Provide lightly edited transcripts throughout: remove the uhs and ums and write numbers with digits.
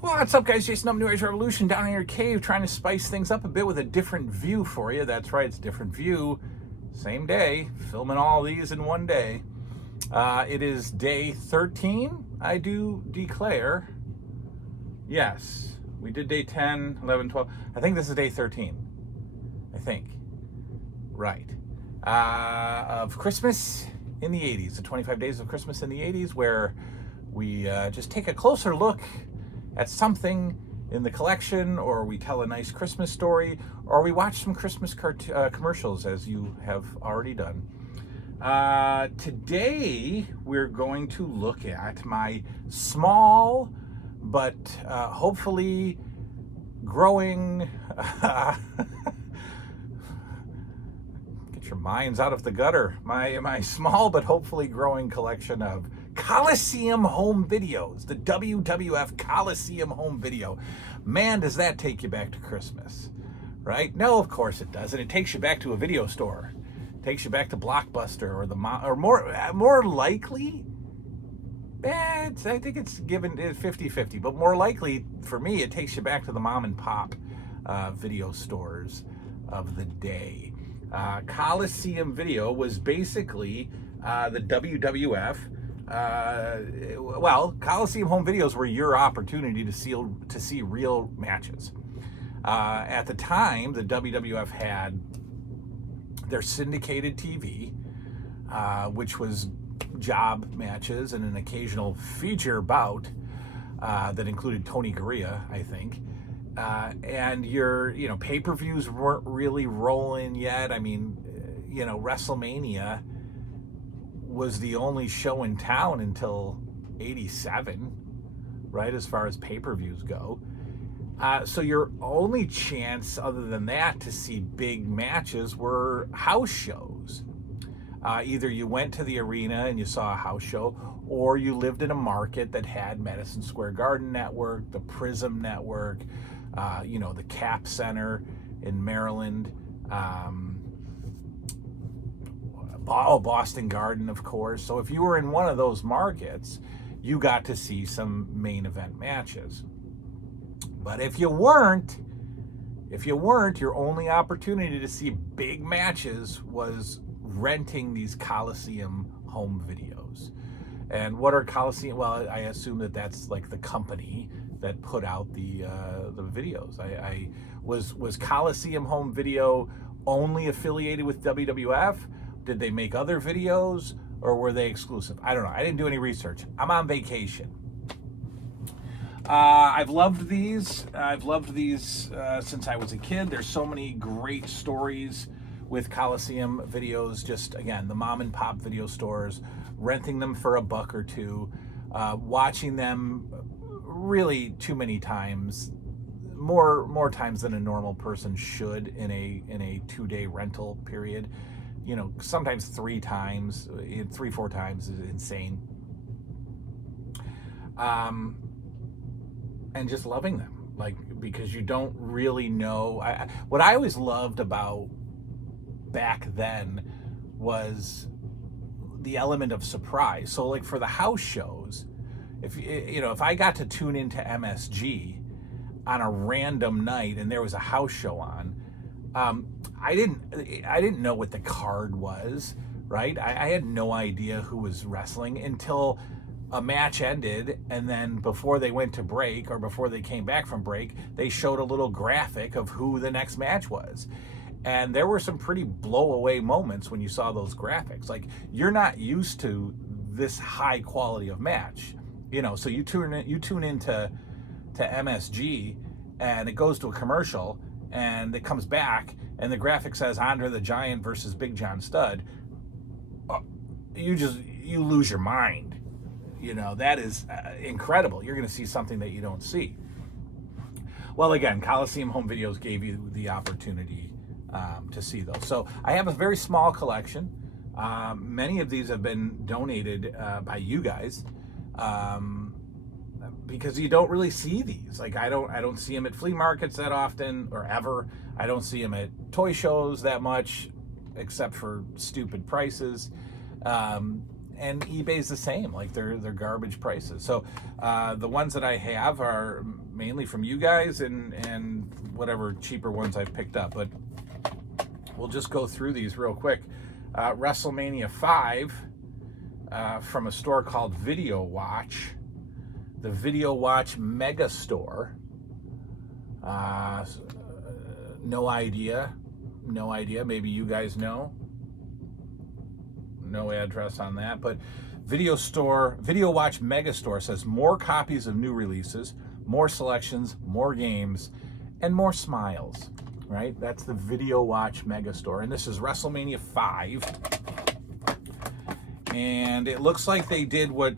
What's up, guys? Jason up, New Age Revolution, down in your cave, trying to spice things up a bit with a different view for you. That's right, it's a different view. Same day, filming all these in one day. It is day 13, I do declare. Yes, we did day 10, 11, 12. I think this is day 13. I think. Right. Of Christmas in the 80s, the 25 days of Christmas in the 80s, where we just take a closer look at something in the collection, or we tell a nice Christmas story, or we watch some Christmas commercials, as you have already done. Today, we're going to look at my small, but hopefully growing, get your minds out of the gutter, my small but hopefully growing collection of Coliseum home videos, the WWF Coliseum home video. Man, does that take you back to Christmas, right? No, of course it doesn't. It takes you back to a video store. It takes you back to Blockbuster or more likely, I think it's given 50-50, but more likely for me, it takes you back to the mom and pop video stores of the day. Coliseum Video was basically the WWF. Coliseum home videos were your opportunity to see real matches. At the time, the WWF had their syndicated TV, which was job matches and an occasional feature bout that included Tony Garea, I think. And your, pay-per-views weren't really rolling yet. I mean, WrestleMania was the only show in town until 87, right, as far as pay-per-views go. So your only chance other than that to see big matches were house shows. Either you went to the arena and you saw a house show, or you lived in a market that had Madison Square Garden Network, the Prism Network, the Cap Center in Maryland, Boston Garden, of course. So if you were in one of those markets, you got to see some main event matches. But if you weren't, your only opportunity to see big matches was renting these Coliseum home videos. And what are Coliseum? Well, I assume that's like the company that put out the videos. Was Coliseum home video only affiliated with WWF? Did they make other videos, or were they exclusive? I don't know. I didn't do any research. I'm on vacation. I've loved these. Since I was a kid. There's so many great stories with Coliseum videos. Just, again, the mom and pop video stores, renting them for $1 or $2, watching them really too many times, more times than a normal person should in a 2-day rental period. Sometimes 3 times, 3-4 times is insane. And just loving them, because you don't really know. What I always loved about back then was the element of surprise. So for the house shows, if I got to tune into MSG on a random night and there was a house show on, I didn't know what the card was, right? I had no idea who was wrestling until a match ended, and then before they went to break, or before they came back from break, they showed a little graphic of who the next match was. And there were some pretty blow-away moments when you saw those graphics. You're not used to this high quality of match, so you tune into MSG, and it goes to a commercial, and it comes back, and the graphic says Andre the Giant versus Big John Studd. You lose your mind. That is incredible. You're going to see something that you don't see. Well, again, Coliseum home videos gave you the opportunity to see those. So I have a very small collection. Many of these have been donated by you guys. Because you don't really see these. I don't see them at flea markets that often, or ever. I don't see them at toy shows that much, except for stupid prices. and eBay's the same. Like they're garbage prices. So the ones that I have are mainly from you guys and whatever cheaper ones I've picked up. But we'll just go through these real quick. WrestleMania 5 from a store called Video Watch, the Video Watch Mega Store. No idea. Maybe you guys know. No address on that, but Video Watch Mega Store says more copies of new releases, more selections, more games, and more smiles. Right? That's the Video Watch Mega Store, and this is WrestleMania 5. And it looks like they did what.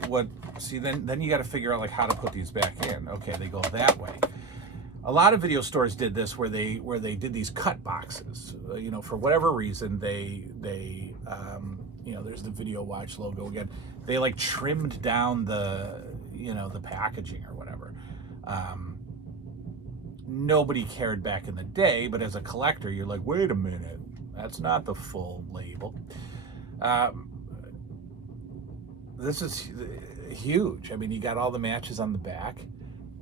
See, then you got to figure out like how to put these back in. Okay, they go that way. A lot of video stores did this where they did these cut boxes. For whatever reason, they there's the Video Watch logo again. They like trimmed down the packaging or whatever. Nobody cared back in the day, but as a collector, you're like, wait a minute, that's not the full label. This is huge. I mean, you got all the matches on the back.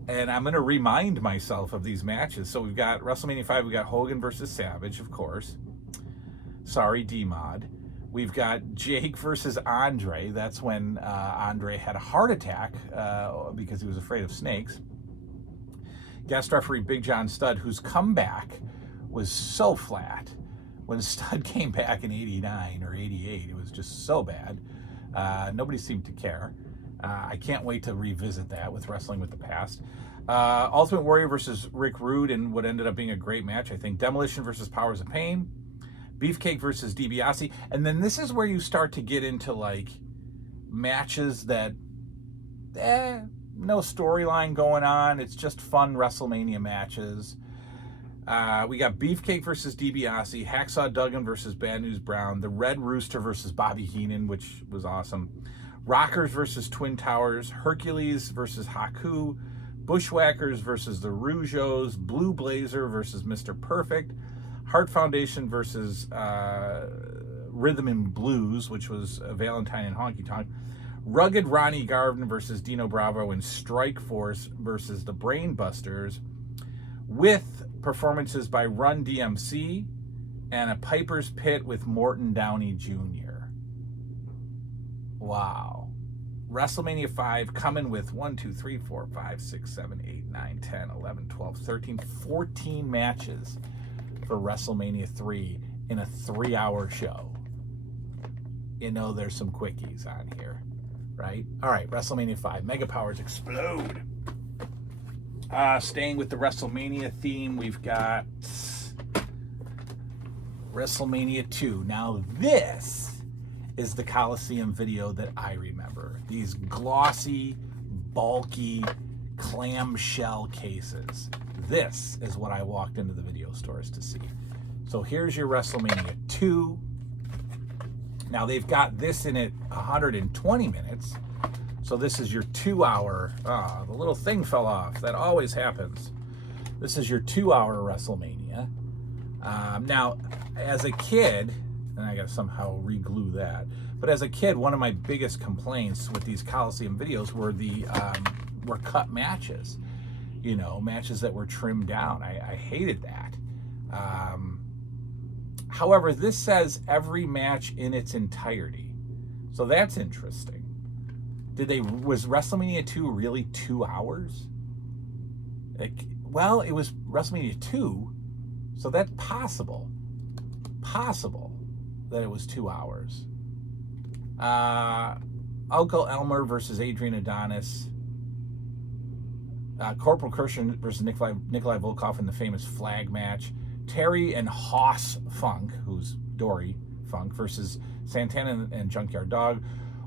And I'm going to remind myself of these matches. So we've got WrestleMania 5, we've got Hogan versus Savage, of course. Sorry, D-Mod. We've got Jake versus Andre. That's when Andre had a heart attack because he was afraid of snakes. Guest referee Big John Studd, whose comeback was so flat. When Studd came back in 89 or 88, it was just so bad. Nobody seemed to care. I can't wait to revisit that with Wrestling with the Past. Ultimate Warrior versus Rick Rude in what ended up being a great match, I think. Demolition versus Powers of Pain. Beefcake versus DiBiase. And then this is where you start to get into, like, matches that, no storyline going on. It's just fun WrestleMania matches. We got Beefcake versus DiBiase. Hacksaw Duggan versus Bad News Brown. The Red Rooster versus Bobby Heenan, which was awesome. Rockers versus Twin Towers, Hercules versus Haku, Bushwhackers versus the Rougeos, Blue Blazer versus Mr. Perfect, Heart Foundation versus Rhythm and Blues, which was Valentine and Honky Tonk, Rugged Ronnie Garvin versus Dino Bravo, and Strike Force versus the Brainbusters, with performances by Run DMC and a Piper's Pit with Morton Downey Jr. Wow. WrestleMania 5 coming with 1, 2, 3, 4, 5, 6, 7, 8, 9, 10, 11, 12, 13, 14 matches for WrestleMania 3 in a 3-hour show. There's some quickies on here, right? All right, WrestleMania 5. Mega Powers explode. Staying with the WrestleMania theme, we've got WrestleMania 2. Now this is the Coliseum video that I remember. These glossy, bulky, clamshell cases. This is what I walked into the video stores to see. So here's your WrestleMania 2. Now they've got this in it 120 minutes. So this is your 2-hour, the little thing fell off. That always happens. This is your 2-hour WrestleMania. Now, as a kid, and I got to somehow re-glue that. But as a kid, one of my biggest complaints with these Coliseum videos were were cut matches. Matches that were trimmed down. I hated that. However, this says every match in its entirety. So that's interesting. Was WrestleMania 2 really 2 hours? It was WrestleMania 2, so that's possible. That it was 2 hours. Uncle Elmer versus Adrian Adonis. Corporal Christian versus Nikolai Volkov in the famous flag match. Terry and Hoss Funk, who's Dory Funk, versus Santana and Junkyard Dog.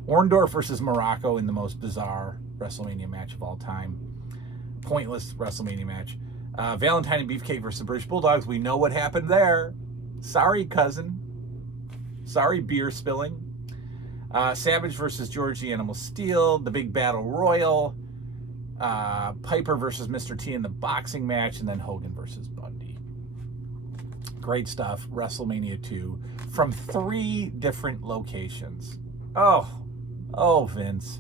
Orndorff versus Morocco in the most bizarre WrestleMania match of all time. Pointless WrestleMania match. Valentine and Beefcake versus British Bulldogs. We know what happened there. Sorry, cousin. Sorry, beer spilling. Savage versus George the Animal Steel. The Big Battle Royal. Piper versus Mr. T in the boxing match. And then Hogan versus Bundy. Great stuff. WrestleMania 2 from 3 different locations. Oh, Oh, Vince,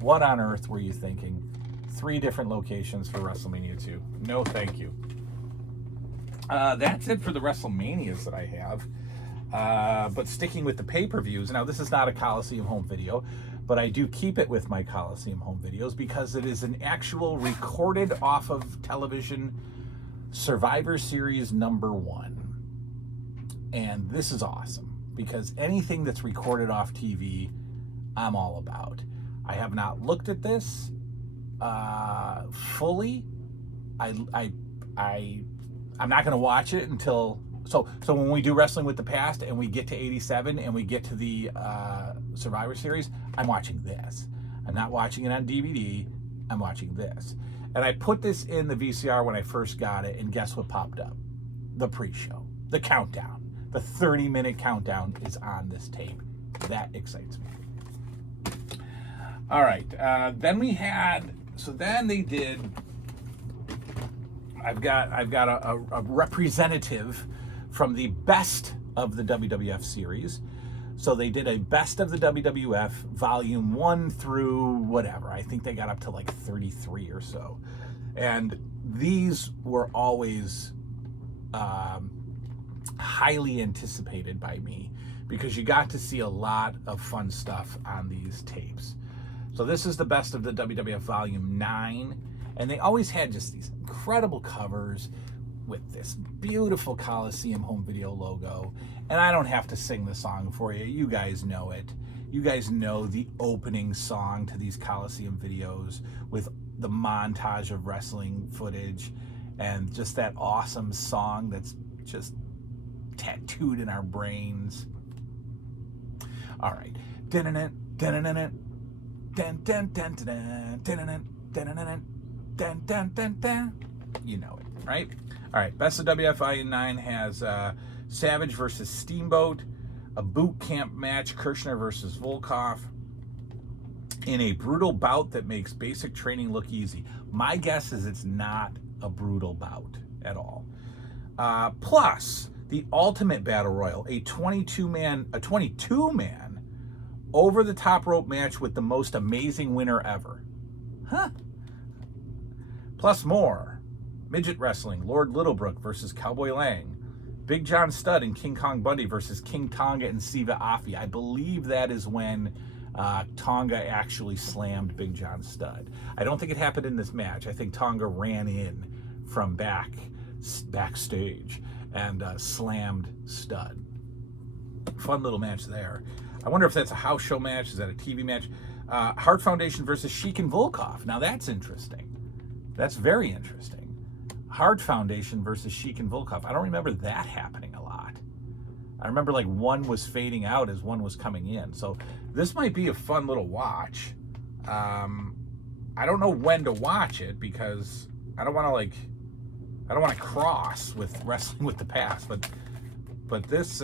what on earth were you thinking? 3 different locations for WrestleMania 2. No, thank you. That's it for the WrestleManias that I have. But sticking with the pay-per-views, now this is not a Coliseum home video, but I do keep it with my Coliseum home videos because it is an actual recorded off of television Survivor Series #1. And this is awesome because anything that's recorded off TV, I'm all about. I have not looked at this fully. I'm not going to watch it until so when we do Wrestling with the Past and we get to 87 and we get to the Survivor Series, I'm watching this. I'm not watching it on DVD. I'm watching this. And I put this in the VCR when I first got it, and guess what popped up? The pre-show, the countdown. The 30-minute countdown is on this tape. That excites me. All right. Then we had, so then they did, I've got a representative from the best of the WWF series. So they did a best of the WWF volume 1 through whatever. I think they got up to like 33 or so. And these were always highly anticipated by me because you got to see a lot of fun stuff on these tapes. So this is the best of the WWF volume 9. And they always had just these incredible covers with this beautiful Coliseum home video logo. And I don't have to sing the song for you. You guys know it. You guys know the opening song to these Coliseum videos with the montage of wrestling footage and just that awesome song that's just tattooed in our brains. All right. You know it, right? All right, Best of WWF Volume 9 has Savage versus Steamboat, a boot camp match, Kirshner versus Volkov, in a brutal bout that makes basic training look easy. My guess is it's not a brutal bout at all. Plus, the Ultimate Battle Royal, a 22-man over-the-top rope match with the most amazing winner ever. Huh? Plus more. Midget Wrestling, Lord Littlebrook versus Cowboy Lang. Big John Studd and King Kong Bundy versus King Tonga and Siva Afi. I believe that is when Tonga actually slammed Big John Studd. I don't think it happened in this match. I think Tonga ran in from backstage and slammed Studd. Fun little match there. I wonder if that's a house show match. Is that a TV match? Hart Foundation versus Sheik and Volkov. Now that's interesting. That's very interesting. Hart Foundation versus Sheik and Volkov. I don't remember that happening a lot. I remember like one was fading out as one was coming in. So this might be a fun little watch. I don't know when to watch it because I don't want to cross with Wrestling with the Past. But this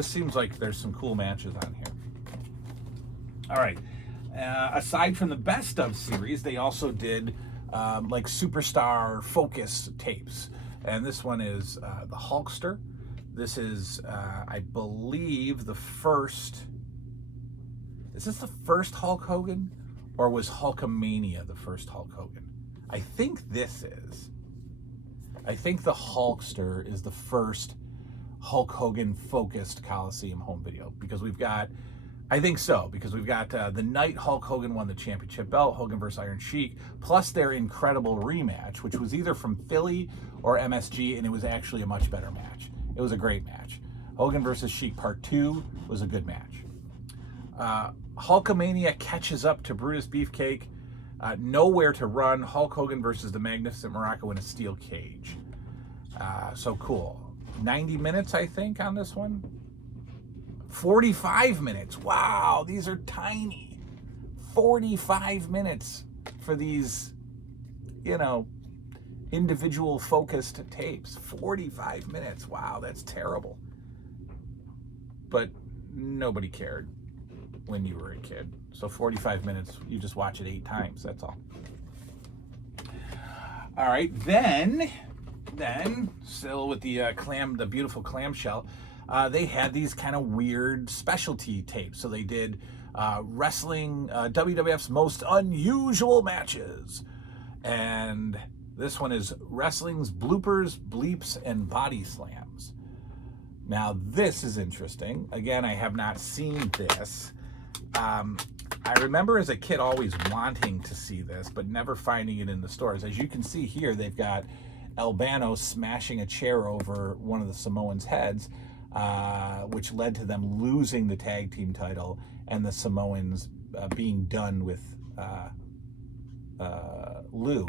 seems like there's some cool matches on here. All right. Aside from the Best of series, they also did like Superstar Focus tapes. And this one is the Hulkster. This is, I believe, the first... Is this the first Hulk Hogan? Or was Hulkamania the first Hulk Hogan? I think this is. I think the Hulkster is the first Hulk Hogan focused Coliseum home video. Because we've got... I think so, because we've got the night Hulk Hogan won the championship belt, Hogan versus Iron Sheik, plus their incredible rematch, which was either from Philly or MSG, and it was actually a much better match. It was a great match. Hogan versus Sheik Part 2 was a good match. Hulkamania catches up to Brutus Beefcake. Nowhere to Run, Hulk Hogan versus the Magnificent Morocco in a steel cage. So cool. 90 minutes, I think, on this one. 45 minutes. Wow, these are tiny. 45 minutes for these, individual focused tapes. 45 minutes. Wow, that's terrible. But nobody cared when you were a kid. So 45 minutes, you just watch it 8 times. That's all. All right, then still with the the beautiful clamshell, they had these kind of weird specialty tapes. So they did wrestling, WWF's most unusual matches. And this one is wrestling's bloopers, bleeps, and body slams. Now, this is interesting. Again, I have not seen this. I remember as a kid always wanting to see this, but never finding it in the stores. As you can see here, they've got Albano smashing a chair over one of the Samoans' heads, which led to them losing the tag team title and the Samoans being done with Lou.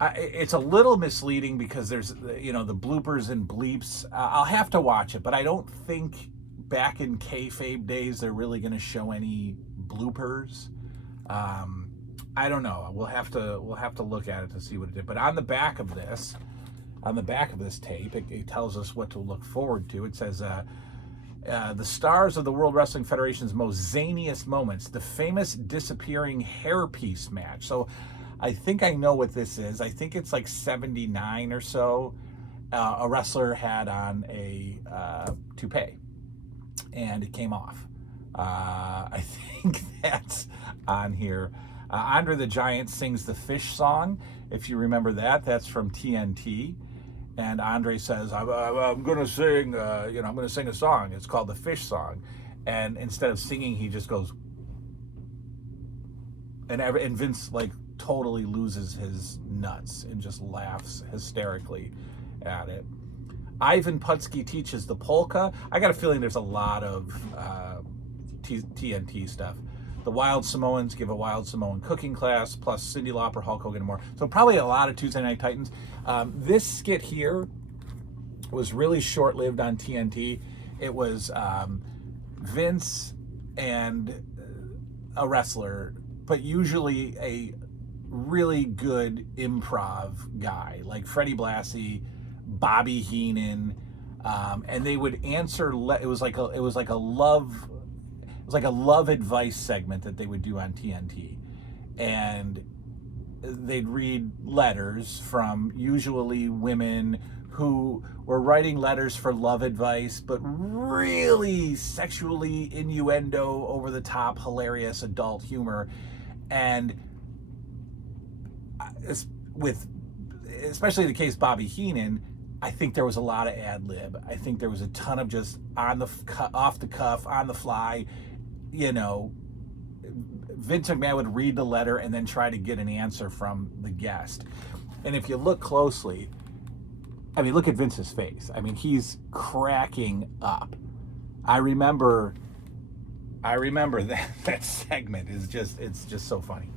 It's a little misleading because there's, the bloopers and bleeps. I'll have to watch it, but I don't think back in kayfabe days they're really going to show any bloopers. I don't know. We'll have to look at it to see what it did. But on the back of this tape, it tells us what to look forward to. It says, the stars of the World Wrestling Federation's most zaniest moments, the famous disappearing hairpiece match. So I think I know what this is. I think it's like 79 or so. A wrestler had on a toupee, and it came off. I think that's on here. Andre the Giant sings the Fish song. If you remember that, that's from TNT. And Andre says, I'm going to sing, I'm going to sing a song. It's called the Fish song. And instead of singing, he just goes, and Vince like totally loses his nuts and just laughs hysterically at it. Ivan Putski teaches the polka. I got a feeling there's a lot of TNT stuff. The Wild Samoans give a Wild Samoan cooking class, plus Cyndi Lauper, Hulk Hogan, and more. So probably a lot of Tuesday Night Titans. This skit here was really short-lived on TNT. It was Vince and a wrestler, but usually a really good improv guy, like Freddie Blassie, Bobby Heenan, and they would answer. It was like a love advice segment that they would do on TNT, and they'd read letters from usually women who were writing letters for love advice, but really sexually innuendo, over the top, hilarious adult humor, and with especially the case Bobby Heenan, I think there was a lot of ad lib. I think there was a ton of just off the cuff, on the fly. Vince McMahon would read the letter and then try to get an answer from the guest. And if you look closely, look at Vince's face. He's cracking up. I remember that segment is just so funny.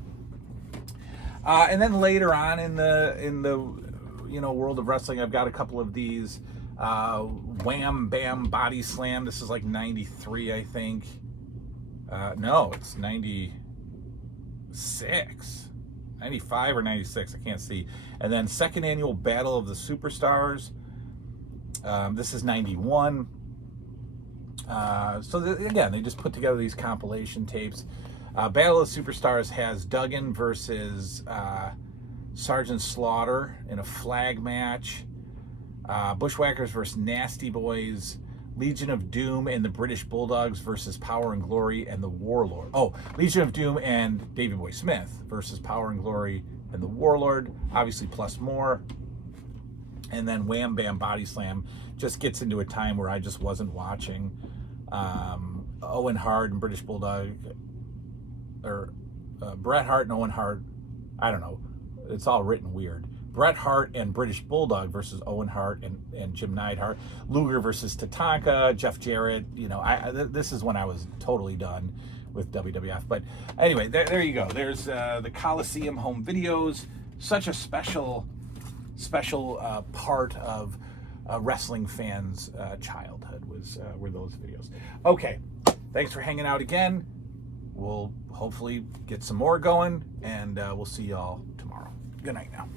And then later on in the world of wrestling, I've got a couple of these. Wham Bam Body Slam. This is like 93, I think. No, it's 96. 95 or 96, I can't see. And then second annual Battle of the Superstars. This is 91. Again, they just put together these compilation tapes. Battle of the Superstars has Duggan versus Sergeant Slaughter in a flag match. Bushwhackers versus Nasty Boys. Legion of Doom and the British Bulldogs versus Power and Glory and the Warlord. Oh, Legion of Doom and Davey Boy Smith versus Power and Glory and the Warlord. Obviously, plus more. And then Wham Bam Body Slam just gets into a time where I just wasn't watching. Owen Hart and British Bulldog, or Bret Hart and Owen Hart. I don't know. It's all written weird. Bret Hart and British Bulldog versus Owen Hart and Jim Neidhart. Luger versus Tatanka, Jeff Jarrett. This is when I was totally done with WWF. But anyway, there you go. There's the Coliseum home videos. Such a special part of a wrestling fans' childhood were those videos. Okay, thanks for hanging out again. We'll hopefully get some more going, and we'll see y'all tomorrow. Good night now.